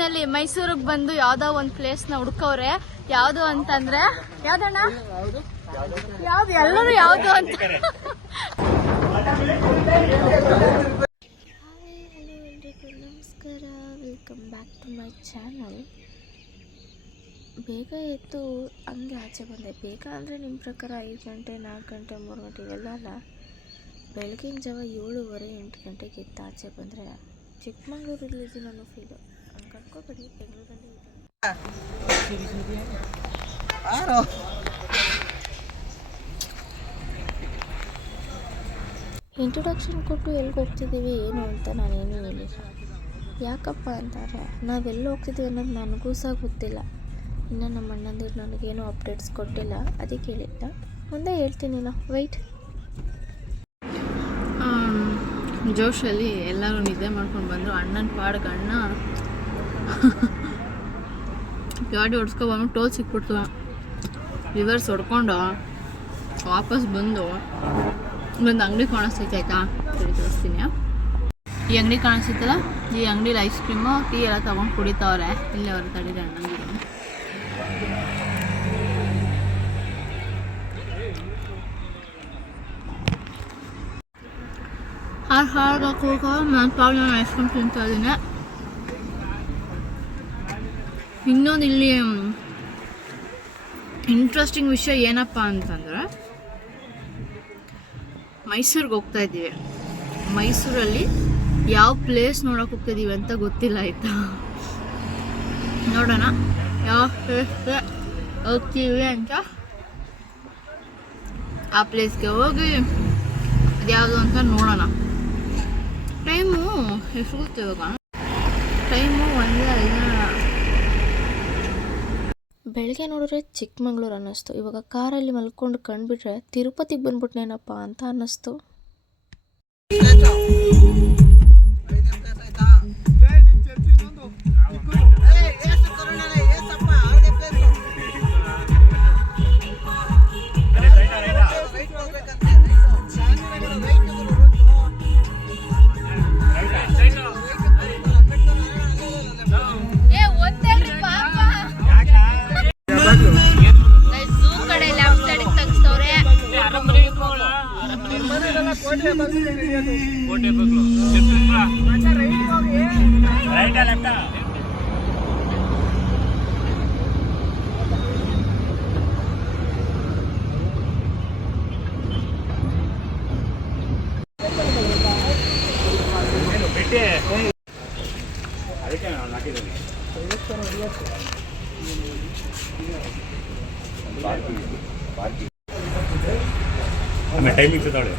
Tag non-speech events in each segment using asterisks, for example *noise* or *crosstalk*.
Finally ಮೈಸೂರಿಗೆ ಬಂದು ಯಾವ್ದೋ ಒಂದು ಪ್ಲೇಸ್ನ ಹುಡ್ಕವ್ರೆ. ಯಾವ್ದು ಅಂತಂದ್ರೆ, ಯಾವ್ದಣ್ಣ? ಯಾವ್ದು, ಎಲ್ಲರೂ ಯಾವ್ದು ಅಂತ. ನಮಸ್ಕಾರ welcome back to my channel ಬೇಗ ಎದ್ದು ಹಂಗೆ ಆಚೆ ಬಂದೆ. ಬೇಗ ಅಂದರೆ ನಿಮ್ಮ ಪ್ರಕಾರ ಐದು ಗಂಟೆ, ನಾಲ್ಕು ಗಂಟೆ, ಮೂರು ಗಂಟೆ ಇವೆಲ್ಲ ಅಲ್ಲ. ಬೆಳಗಿನ ಜಾವ ಏಳುವರೆ, ಎಂಟು ಗಂಟೆಗೆ ಎದ್ದು ಆಚೆ ಬಂದರೆ ಚಿಕ್ಕಮಂಗ್ಳೂರಲ್ಲಿ ನಾನು ಫೀಲು ಬೆಂಗಳೂರಲ್ಲಿ ಇಂಟ್ರೊಡಕ್ಷನ್ ಕೊಟ್ಟು ಎಲ್ಲಿಗೆ ಹೋಗ್ತಿದ್ದೀವಿ ಏನು ಅಂತ ನಾನೇನು ಹೇಳಿಲ್ಲ. ಯಾಕಪ್ಪ ಅಂತಾರೆ ನಾವೆಲ್ಲಿ ಹೋಗ್ತಿದ್ದೀವಿ ಅನ್ನೋದು ನನಗೂ ಸಹ ಗೊತ್ತಿಲ್ಲ. ಇನ್ನು ನಮ್ಮ ಅಣ್ಣಂದಿರು ನನಗೇನು ಅಪ್ಡೇಟ್ಸ್ ಕೊಟ್ಟಿಲ್ಲ ಅದಕ್ಕೆ ಹೇಳಿದ್ದ. ಮುಂದೆ ಹೇಳ್ತೀನಿ ನಾ ವೈಟ್ ಜೋಶಲ್ಲಿ ಎಲ್ಲರೂ ನಿದ್ದೆ ಮಾಡ್ಕೊಂಡು ಬಂದರು. ಅಣ್ಣನ ಪಾಡ್ಗೆ ಅಣ್ಣ *laughs* ಗಾಡಿ ಓಡಿಸ್ಕೊಬಂದು ಟೋಲ್ ಸಿಕ್ಬಿಡ್ತು. ರಿವರ್ಸ್ ಹೊಡ್ಕೊಂಡು ವಾಪಸ್ ಬಂದು ಒಂದು ಅಂಗಡಿ ಕಾಣಿಸ್ತೈತೆ ಆಯ್ತಾ? ಸರಿ, ತೋರಿಸ್ತೀನಿ ಈ ಅಂಗಡಿ ಕಾಣಿಸ್ತೈತಲ್ಲ, ಈ ಅಂಗಡಿಲಿ ಐಸ್ ಕ್ರೀಮು ಟೀ ಎಲ್ಲ ತೊಗೊಂಡು ಕುಡಿತಾವ್ರೆ. ಇಲ್ಲೇ ಅವ್ರ ತಡೀರಿ ಹಾಡು ಹಾಡ್ಗೆ ಕೂಗ ನಾನು ಪ್ರಾಬ್ಲಮ್ ಐಸ್ ಕ್ರೀಮ್ ತಿಂತಾ ಇದ್ದೀನಿ. ಇನ್ನೊಂದು ಇಲ್ಲಿ ಇಂಟ್ರೆಸ್ಟಿಂಗ್ ವಿಷಯ ಏನಪ್ಪ ಅಂತಂದ್ರೆ, ಮೈಸೂರಿಗೆ ಹೋಗ್ತಾ ಇದ್ದೀವಿ. ಮೈಸೂರಲ್ಲಿ ಯಾವ ಪ್ಲೇಸ್ ನೋಡೋಕೆ ಹೋಗ್ತಿದ್ದೀವಿ ಅಂತ ಗೊತ್ತಿಲ್ಲ ಆಯಿತಾ? ನೋಡೋಣ. ಯಾವ ಪ್ಲೇಸ್ ಹೋಗ್ತೀವಿ ಅಂತ ಆ ಪ್ಲೇಸ್ಗೆ ಹೋಗಿ ಅದ್ಯಾವುದು ಅಂತ ನೋಡೋಣ. ಟೈಮು ಎಷ್ಟು ಗೊತ್ತಿವಾಗ ಟೈಮು ಒಂದೇ ಐದು. ಬೆಳಗ್ಗೆ ನೋಡಿದ್ರೆ ಚಿಕ್ಕಮಂಗ್ಳೂರು ಅನ್ನಿಸ್ತು. ಇವಾಗ ಕಾರಲ್ಲಿ ಮಲ್ಕೊಂಡು ಕಂಡುಬಿಟ್ರೆ ತಿರುಪತಿಗೆ ಬಂದ್ಬಿಟ್ನೇನಪ್ಪ ಅಂತ ಅನ್ನಿಸ್ತು. ಟೈಮಿಂಗ್ಸ್ ಇದ್ದಾಳೆ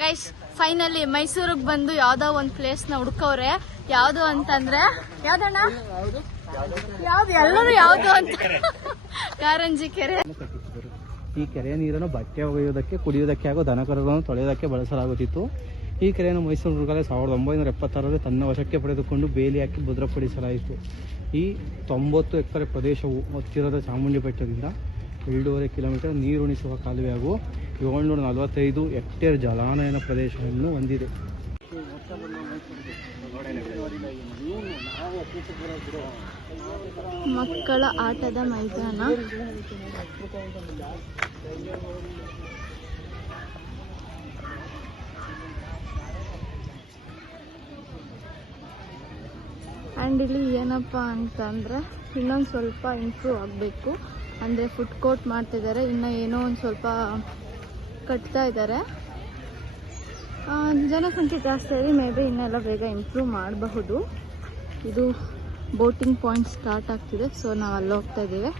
ಗೈಸ್ ಫೈನಲಿ ಮೈಸೂರಿಗೆ ಬಂದು ಯಾವ್ದೋ ಒಂದು ಪ್ಲೇಸ್ನ ಹುಡ್ಕವ್ರೆ. ಯಾವ್ದು ಅಂತಂದ್ರೆ ಯಾವ್ದಣ್ಣ? ಯಾವ್ದು, ಎಲ್ಲರೂ ಯಾವ್ದು ಅಂತ. ಕಾರಂಜಿ ಕೆರೆ. ಈ ಕೆರೆಯ ನೀರನ್ನು ಬಟ್ಟೆ ಒಗೆಯುವುದಕ್ಕೆ ಕುಡಿಯುವುದಕ್ಕೆ ಹಾಗೂ ದನಕರುಗಳನ್ನು ತೊಳೆಯುವುದಕ್ಕೆ ಬಳಸಲಾಗುತ್ತಿತ್ತು. ಈ ಕೆರೆಯನ್ನು ಮೈಸೂರು ಮೃಗಾಲಯ ಸಾವಿರದ ಒಂಬೈನೂರ ಎಪ್ಪತ್ತಾರರಲ್ಲಿ ತನ್ನ ವಶಕ್ಕೆ ಪಡೆದುಕೊಂಡು ಬೇಲಿ ಹಾಕಿ ಭದ್ರಪಡಿಸಲಾಯಿತು. ಈ ತೊಂಬತ್ತು ಎಕರೆ ಪ್ರದೇಶವು ಹತ್ತಿರದ ಚಾಮುಂಡಿ ಬೆಟ್ಟದಿಂದ ಎರಡೂವರೆ ಕಿಲೋಮೀಟರ್ ನೀರುಣಿಸುವ ಕಾಲುವೆ ಹಾಗೂ ಏಳ್ನೂರ ನಲವತ್ತೈದು ಹೆಕ್ಟೇರ್ ಜಲಾನಯನ ಪ್ರದೇಶವನ್ನು ಹೊಂದಿದೆ. ಮಕ್ಕಳ ಆಟದ ಮೈದಾನ. ಆ್ಯಂಡ್ ಇಲ್ಲಿ ಏನಪ್ಪ ಅಂತಂದರೆ ಇನ್ನೊಂದು ಸ್ವಲ್ಪ ಇಂಪ್ರೂವ್ ಆಗಬೇಕು. ಅಂದರೆ ಫುಡ್ ಕೋರ್ಟ್ ಮಾಡ್ತಿದ್ದಾರೆ ಇನ್ನು ಏನೋ ಒಂದು ಸ್ವಲ್ಪ ಕಟ್ತಾ ಇದ್ದಾರೆ ಜನಸಂಖ್ಯೆ ಜಾಸ್ತಿ ಆಗಿ ಮೇ ಬಿ ಇನ್ನೆಲ್ಲ ಬೇಗ ಇಂಪ್ರೂವ್ ಮಾಡಬಹುದು. ಇದು ಬೋಟಿಂಗ್ ಪಾಯಿಂಟ್ ಸ್ಟಾರ್ಟ್ ಆಗ್ತಿದೆ. ಸೊ ನಾವು ಅಲ್ಲಿ ಹೋಗ್ತಾ ಇದ್ದೀವಿ.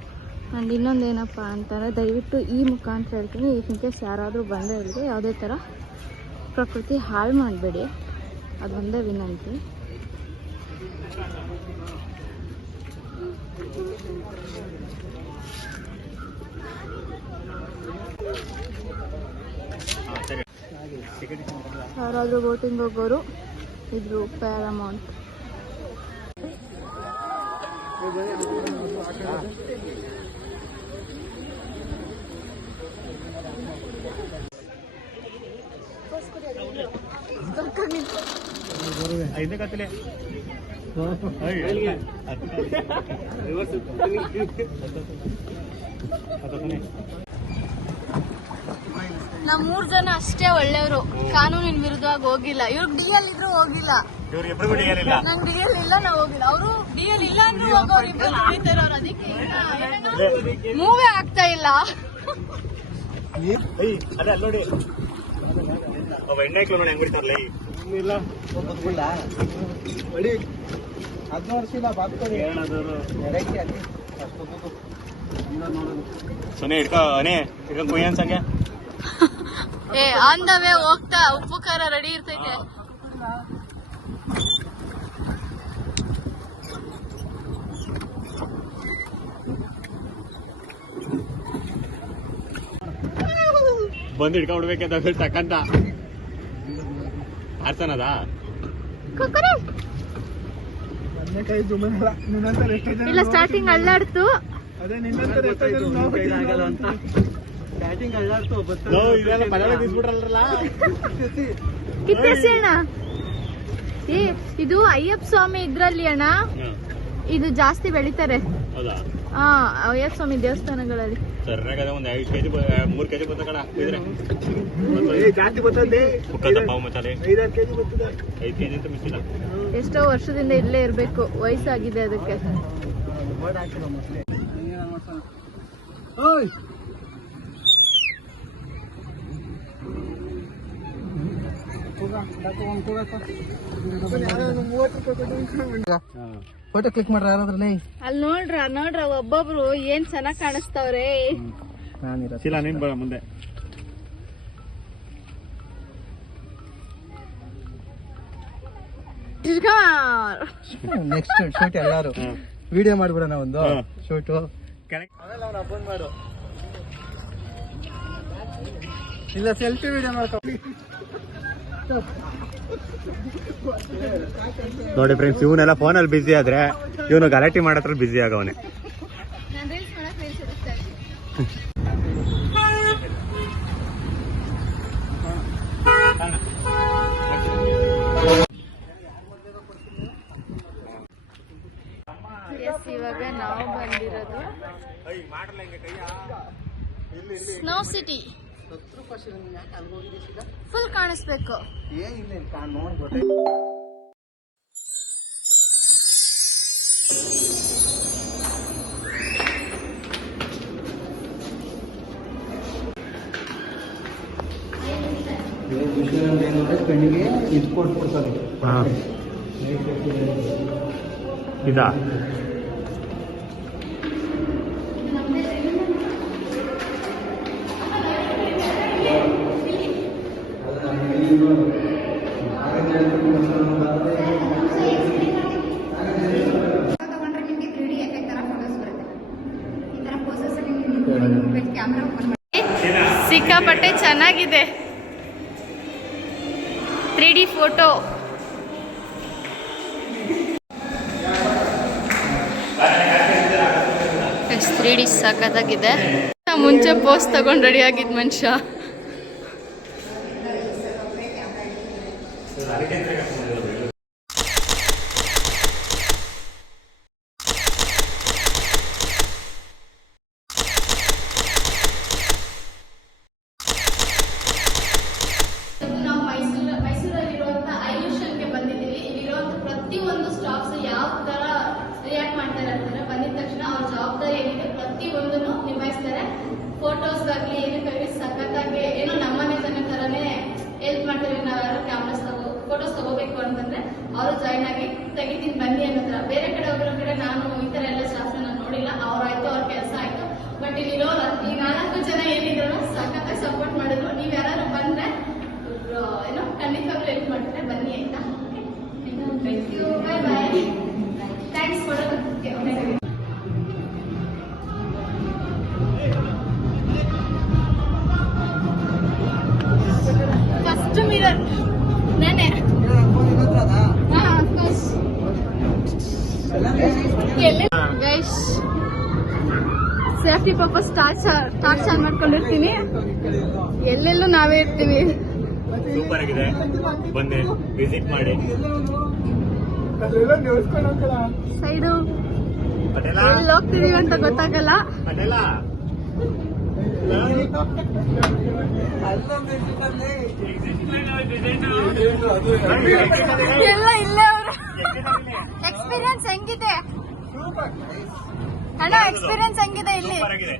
ಆ್ಯಂಡ್ ಇನ್ನೊಂದು ಏನಪ್ಪ ಅಂತಂದರೆ ದಯವಿಟ್ಟು ಈ ಮುಖಾಂತರ ಹೇಳ್ತೀನಿ. ಈ ಕೇಸ್ ಯಾರಾದರೂ ಬಂದೇ ಇಲ್ಲದೆ ಯಾವುದೇ ಥರ ಪ್ರಕೃತಿ ಹಾಳು ಮಾಡಬೇಡಿ. ಅದು ಒಂದೇ ವಿನಂತಿ. ಯಾರಾದರೂ ಬೋಟಿಂಗ್ ಹೋಗೋರು ಇದ್ರು ಪ್ಯಾರಾಮೌಂಟ್. ಐದನೇ ಕತ್ತಲೆ ಜನ ಅಷ್ಟೇ ಒಳ್ಳೆಯವರು. ಕಾನೂನಿನ ವಿರುದ್ಧವಾಗಿ ಹೋಗಿಲ್ಲ. ಇವ್ರಿಗೆ ಡಿ ಎಲ್ ಇದ್ರು ಹೋಗಿಲ್ಲ. ನಂಗೆ ಇಲ್ಲ ನಾವು ಹೋಗಿಲ್ಲ. ಅವರು ಡಿ ಎಲ್ ಇಲ್ಲ ಅಂದ್ರೆ ಅದಕ್ಕೆ ಮೂವೇ ಆಗ್ತಾ ಇಲ್ಲ. ಏಯ್ ಅದೇ ಅಲ್ಲಿ ನೋಡಿ. ಒಬ್ಬ ಎಣ್ಣೆ ಹಾಕ್ಲು ನೋಡಿ ಹೆಂಗ್ ಬಿಡ್ತಾರಲ್ಲ ಇಲ್ಲ ಹದಿನಾರು ವರ್ಷ ಬಾತ್ಕೊಳ್ಳಿ ಏನದವರು ಎರಡಕ್ಕೆ ಅಲ್ಲಿ. ಸೊನೆ ಹಿಡ್ಕೊ ಅನೇ ಏ ಆನ್ ದ ವೇ ಹೋಗ್ತಾ ಉಪ್ಪು ಖಾರ ರೆಡಿ ಇರ್ತೈತೆ. ಬಂದು ಹಿಡ್ಕೊಂಡ್ಬಿಡ್ಬೇಕಂತ ತಕ್ಕಂತ ಆರ್ಸನದ ಎಷ್ಟೋ ಜನ ಇಲ್ಲ ಸ್ಟಾರ್ಟಿಂಗ್ ಅಲ್ಲಾಡ್ತು. ಸ್ಟಾರ್ಟಿಂಗ್ ಇದೆಲ್ಲ ಕಿತ್ತೆಸಿ ಅಣ್ಣ ಏ ಇದು ಅಯ್ಯಪ್ಪ ಸ್ವಾಮಿ ಇದ್ರಲ್ಲಿ ಅಣ್ಣ. ಇದು ಜಾಸ್ತಿ ಬೆಳಿತಾರೆ. ಹೌದಾ? ಹಾ ಸ್ವಾಮಿ ದೇವಸ್ಥಾನಗಳಲ್ಲಿ? ಸರ್ನಾಗದ ಒಂದ್ ಐದು ಕೆಜಿ ಮೂರ್ ಕೆಜಿ ಬಂದ ಕಣ ಇದ್ರೆ. ಜಾಸ್ತಿ ಬರ್ತದೆ ಮುಕ್ಕದ ಪಾವು ಮಸಾಲೆ ಐದಾರು ಕೆಜಿ ಬರ್ತದೆ? ಐದು ಕೆಜಿ ಅಂತ ಮಿಸ್ಸಿಲ್ಲ. ಎಷ್ಟೋ ವರ್ಷದಿಂದ ಇಲ್ಲೇ ಇರ್ಬೇಕು ವಯಸ್ಸಾಗಿದೆ ಅದಕ್ಕೆ. ಬೋರ್ಡ್ ಹಾಕಿರೋ ಮೊಸಳೆ ಓಯ್ ಫೋಟೋ ಕ್ಲಿಕ್ ಮಾಡ್ರ ಯಾರಾದ್ರಲ್ಲಿ ಅಲ್ಲಿ ನೋಡ್ರ ನೋಡ್ರ ಒಬ್ಬೊಬ್ರು ಏನ್ ಚೆನ್ನಾಗ್ ಕಾಣಿಸ್ತಾವ್ರೆ? ನಾನಿರ ಚೀಲ ನೀನ್ ಬರ ಮುಂದೆ. ನೆಕ್ಸ್ಟ್ ಶೂಟ್ ಎಲ್ಲಾರು. ವಿಡಿಯೋ ಮಾಡ್ಬಿಡೋಣ ಒಂದು. ಶೂಟು ಅವ್ನ ಮಾಡು. ಇಲ್ಲ ಸೆಲ್ಫಿ ವಿಡಿಯೋ ಮಾಡ್ಕೊ. ನೋಡಿ ಫ್ರೆಂಡ್ಸ್ ಇವನೆಲ್ಲ ಫೋನಲ್ಲಿ ಬ್ಯುಸಿ ಆದ್ರೆ ಇವನು ಗಲಾಟೆ ಮಾಡತ್ರ ಬಿಸಿ ಆಗವನೆ. ಎಸ್ ಇವಾಗ ನಾವು ಬಂದಿರೋದು ಸ್ನೋ ಸಿಟಿ ಫುಲ್ ಕಾಣಿಸ್ಬೇಕು. ಕಣ್ಣಿಗೆ ಇದು ಕೊಟ್ಬಿಡ್ತಾರೆ ಇದಾ ತಗೊಂಡ್ರೆ ನಿಮಗೆ ತ್ರೀ ಡಿ ಎಫೆಕ್ಟ್ ತರ ಫೋಟೋಸ್ ಬರುತ್ತೆ ಈ ತರ ಪೋಸಸ್ ನಿಮಗೆ ಕ್ಯಾಮ್ರಾ ಓಪನ್ ಸಿಕ್ಕಾಪಟ್ಟೆ ಚೆನ್ನಾಗಿದೆ. Three D photo three D ಸಾಕಾಗಿದೆ ಮುಂಚೆ ಪೋಸ್ ತಗೊಂಡು ರೆಡಿ ಆಗಿದ್ ಮನುಷ್ಯ ನಾವು ಮೈಸೂರು ಮೈಸೂರಲ್ಲಿರುವಂಥ ಐಲ್ಯೂಷನ್ಗೆ ಬಂದಿದ್ದೀವಿ ಇಲ್ಲಿರುವಂಥ ಪ್ರತಿಯೊಂದು ಸ್ಟಾಫ್ಸ್ ಯಾವ ಥರ ರಿಯಾಕ್ಟ್ ಮಾಡ್ತಾರೆ ಅಂತಂದ್ರೆ ಬಂದಿದ ತಕ್ಷಣ ಅವ್ರ ಜವಾಬ್ದಾರಿ ಏನಿದೆ ಪ್ರತಿಯೊಂದನ್ನು ನಿಭಾಯಿಸ್ತಾರೆ ಫೋಟೋಸ್ಗಾಗಲಿ ಏನಕ್ಕಾಗಲಿ ಸಖತ್ತಾಗಿ ಏನೋ ನಮ್ಮನೆ ಜನ ಥರನೇ ಹೆಲ್ಪ್ ಮಾಡ್ತಾರೆ. ನಾವು ಯಾರು ಕ್ಯಾಮ್ರಾಸ್ ತಗೋ ಫೋಟೋಸ್ ತಗೋಬೇಕು ಅಂತಂದ್ರೆ ಅವರು ಜಾಯ್ನ್ ಆಗಿ ತೆಗಿತೀನಿ, ಬನ್ನಿ ಅನ್ನೋ ಥರ. ಬೇರೆ ಕಡೆ ಹೋಗಿರೋ ಕಡೆ ನಾನು ಈ ಥರ ಎಲ್ಲ ಸ್ಟಾಫ್ನ ನೋಡಿಲ್ಲ. ಅವ್ರಾಯ್ತು, ಅವ್ರ ಕೆಲಸ ಆಯ್ತು. ಬಟ್ ಇಲ್ಲಿರೋ ಈ ನಾಲ್ಕು ಜನ ಏನಿದ್ರು ಸಖತ್ತಾಗಿ ಸಪೋರ್ಟ್ ಮಾಡಿದ್ರು. ಸೇಫ್ಟಿ ಪಾಪ ಟಾರ್ಚರ್ ಮಾಡ್ಕೊಂಡಿರ್ತೀನಿ. ಎಲ್ಲೆಲ್ಲೂ ನಾವೇ ಇರ್ತೀವಿ. ಸೂಪರ್ ಆಗಿದೆ. ಬಂದೆ ವಿಸಿಟ್ ಮಾಡಿ. ಸೈಡು ಎಲ್ಲಿ ಹೋಗ್ತಿದೀವಿ ಅಂತ ಗೊತ್ತಾಗಲ್ಲ. ಎಲ್ಲ ಇಲ್ಲೇ ಅವರು. ಎಕ್ಸ್ಪೀರಿಯನ್ಸ್ ಹೆಂಗಿದೆ? ಅಣ್ಣ ಎಕ್ಸ್ಪೀರಿಯನ್ಸ್ ಹೆಂಗಿದೆ ಇಲ್ಲಿ? ಆಗಿದೆ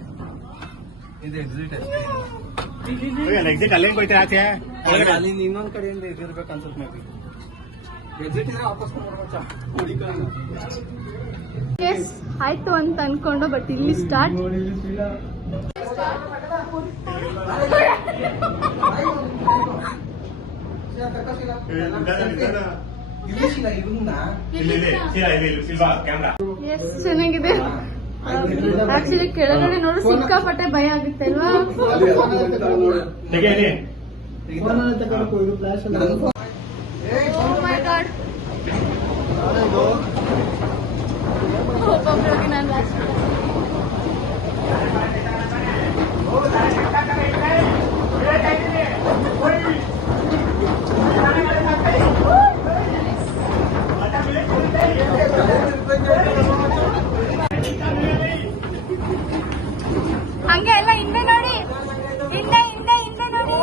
ಎಕ್ಸಿಟ್ ಅಲ್ಲೇ ಹೋಯ್ತಾ ಆಚೆ? ಅಲ್ಲಿ ಅಲ್ಲಿಂದ ಇನ್ನೊಂದ್ ಕಡೆಯಿಂದ ಇದಿರ್ಬೇಕು ಅನ್ಸುತ್ತೆ ಎಕ್ಸಿಟ್ ಇದ್ರೆ ವಾಪಸ್ ಎಸ್ ಆಯ್ತು ಅಂತ ಅನ್ಕೊಂಡು ಬಟ್ ಇಲ್ಲಿ ಸ್ಟಾರ್ಟ್ ಇಲ್ಲಿ ಇಲ್ಲಿ ಶಿರಾ ಇಲ್ಲಿ ಇಲ್ಲಿ ಸಿಲ್ವಾ ಕ್ಯಾಮ್ರಾ ಎಸ್ ಚೆನ್ನಾಗಿದೆ. ಆಕ್ಚುಲಿ ಕೆಳಗಡೆ ನೋಡು ಸಿಕ್ಕಾಪಟ್ಟೆ ಭಯ ಆಗುತ್ತೆ ಅಲ್ವಾ? ತೆಗೆಯಲಿ. god. ಒಬ್ಬೊಬ್ರಿಗೆ ನಾನು ಲಾಸ್ಟ್ ಹಂಗೆ ಎಲ್ಲ ಹಿಂದೆ ನೋಡಿ ಹಿಂದೆ ಹಿಂದೆ ಹಿಂದೆ ನೋಡಿ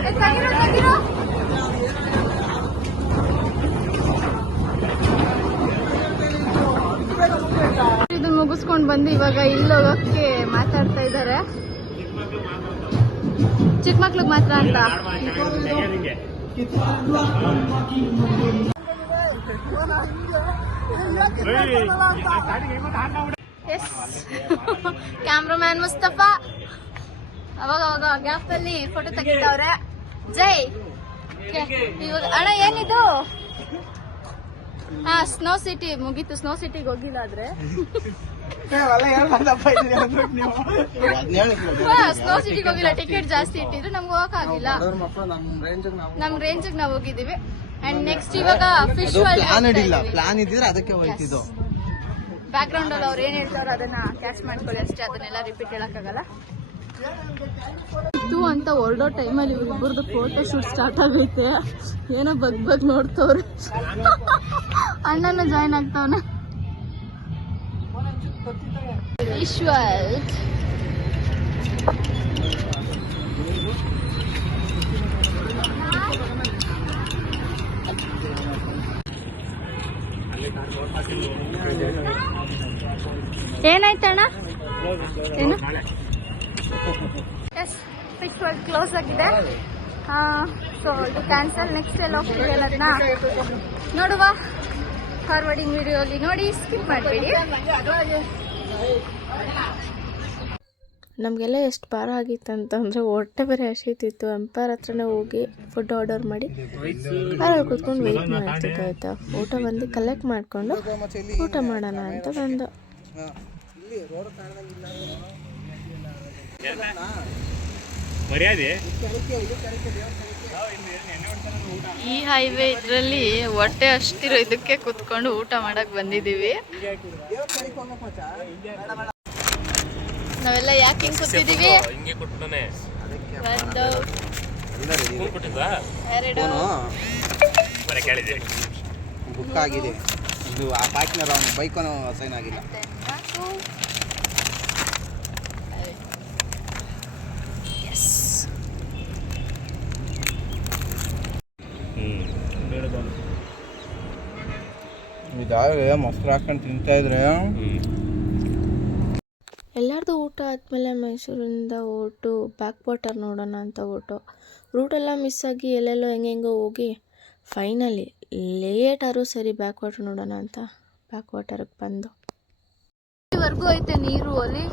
ಏ, ತೆಗಿರೋ, ತೆಗಿರೋ. ಇದು ಮುಗಿಸ್ಕೊಂಡು ಬಂದು ಇವಾಗ ಇಲ್ಲಿ ಮಾತಾಡ್ತಾ ಇದ್ದಾರೆ. ಚಿಕ್ಕ ಮಕ್ಳಿಗೆ ಮಾತ್ರ ಅಂತ. ಎಸ್ ಕ್ಯಾಮ್ರಾಮ್ಯಾನ್ ಮುಸ್ತಫಾ ಅವಾಗ ಅವಾಗ ಗ್ಯಾಪ್ ಅಲ್ಲಿ ಫೋಟೋ ತೆಗಿತಾವ್ರೆ. ಜೈ. ಇವಾಗ ಅಣ್ಣ, ಏನಿದು? ಹಾ ಸ್ನೋ ಸಿಟಿ ಮುಗೀತು ಸ್ನೋ ಸಿಟಿಗೆ ಹೋಗಿಲ್ಲ ಆದ್ರೆ. ಸ್ನೋ ಸಿಟಿಗೆ ಹೋಗಿಲ್ಲ ಟಿಕೆಟ್ ಜಾಸ್ತಿ ಇಟ್ಟಿದ್ರು ನಮ್ಗೆ ಹೋಗಕ್ ಆಗಿಲ್ಲ. ಮಕ್ಕಳು ನಮ್ಮ ರೇಂಜ್ ನಾವು ನಮ್ ರೇಂಜ್ ನಾವ್ ಹೋಗಿದೀವಿ ಅಂಡ್ ನೆಕ್ಸ್ಟ್ ಇವಾಗ ಫಿಶ್ ಪ್ಲಾನ್ ಇದ್ರೆ ಇದ್ದಿದ್ರೆ ಅದಕ್ಕೆ ಹೋಯ್ತಿದ್ದು. ಬ್ಯಾಕ್ ಗ್ರೌಂಡ್ ಅಲ್ಲಿ ಅವ್ರು ಏನ್ ಹೇಳ್ತಾರೋ ಅದನ್ನ ಕ್ಯಾಚ್ ಮಾಡ್ಕೊಳ್ಳಿ ಅಷ್ಟೇ ಅದನ್ನೆಲ್ಲ ರಿಪೀಟ್ ಹೇಳಕ್ಕಾಗಲ್ಲ. ಇತ್ತು ಅಂತ ಹೊರಡೋ ಟೈಮಲ್ಲಿ ಇವ್ರಿಬ್ಬರದು ಫೋಟೋ ಶೂಟ್ ಸ್ಟಾರ್ಟ್ ಆಗೈತೆ. ಏನೋ ಬಗ್ ಬಗ್ ನೋಡ್ತವ್ರೆ. ಅಣ್ಣನ ಜಾಯ್ನ್ ಆಗ್ತಾವನ. ಏನಾಯ್ತಣ್ಣ? ಏನು? ಎಸ್ ಫಿಶ್ ವರ್ಲ್ಡ್ ಕ್ಲೋಸ್ ಆಗಿದೆ. ಸೊ ಇದು ಕ್ಯಾನ್ಸಲ್ ನೆಕ್ಸ್ಟ್ ಎಲ್ಲ ಹೋಗ್ತೀವಿ ಅನ್ನೋದನ್ನ ನೋಡುವ. ಫಾರ್ವರ್ಡಿಂಗ್ ವಿಡಿಯೋ ಅಲ್ಲಿ ನೋಡಿ ಸ್ಕಿಪ್ ಮಾಡಬೇಡಿ. ನಮಗೆಲ್ಲ ಎಷ್ಟು ಭಾರ ಆಗಿತ್ತು ಅಂತಂದ್ರೆ ಹೊಟ್ಟೆ ಬೇರೆ ಹಸಿತಿತ್ತು. ಎಂಪೈರ್ ಹತ್ರನೇ ಹೋಗಿ ಫುಡ್ ಆರ್ಡರ್ ಮಾಡಿ ಕಾರಲ್ಲಿ ಕೂತ್ಕೊಂಡು ವೆಯ್ಟ್ ಮಾಡ್ತಿದ್ದಾಯ್ತು ಆಯಿತಾ? ಊಟ ಬಂದು ಕಲೆಕ್ಟ್ ಮಾಡಿಕೊಂಡು ಊಟ ಮಾಡೋಣ ಅಂತ ಬಂದು. ಮರ್ಯಾದೆ? ಈ ಹೈವೇ ಇದರಲ್ಲಿ ಹೊಟ್ಟೆ ಅಷ್ಟಿರೋ ಇದಕ್ಕೆ ಕುತ್ಕೊಂಡು ಊಟ ಮಾಡಕ್ ಬಂದಿದ್ದೀವಿ. ನಾವೆಲ್ಲ ಯಾಕೆ ಹಿಂಗ್ ಕೊಟ್ಟಿದೀವಿ ಹಿಂಗೆ ಕೊಟ್ಬಿಟ್ಟನೆ ಒಂದು ಎರಡು ಬುಕ್ ಆಗಿದೆ. ಇದು ಆ ಪಾರ್ಟ್ನರ್ ಅವನ ಬೈಕನು ಸೈನ್ ಆಗಿಲ್ಲ. ಇದಾಗಲೇ ಮೊಸರು ಹಾಕೊಂಡು ತಿಂತಾ ಇದ್ರೆ. ಎಲ್ಲರದು ಊಟ ಆದಮೇಲೆ ಮೈಸೂರಿಂದ ಹೊರಟು ಬ್ಯಾಕ್ ವಾಟರ್ ನೋಡೋಣ ಅಂತ ಹೊರಟು. ರೂಟೆಲ್ಲ ಮಿಸ್ ಆಗಿ ಎಲ್ಲೆಲ್ಲೋ ಹೆಂಗೆಂಗೋ ಹೋಗಿ ಫೈನಲಿ ಲೇಟಾದರೂ ಸರಿ ಬ್ಯಾಕ್ ವಾಟರ್ ನೋಡೋಣ ಅಂತ. ಬ್ಯಾಕ್ ವಾಟರ್ಗೆ ಬಂದು. ಇಲ್ಲಿವರೆಗೂ ಐತೆ ನೀರು ಅಲ್ಲಿ.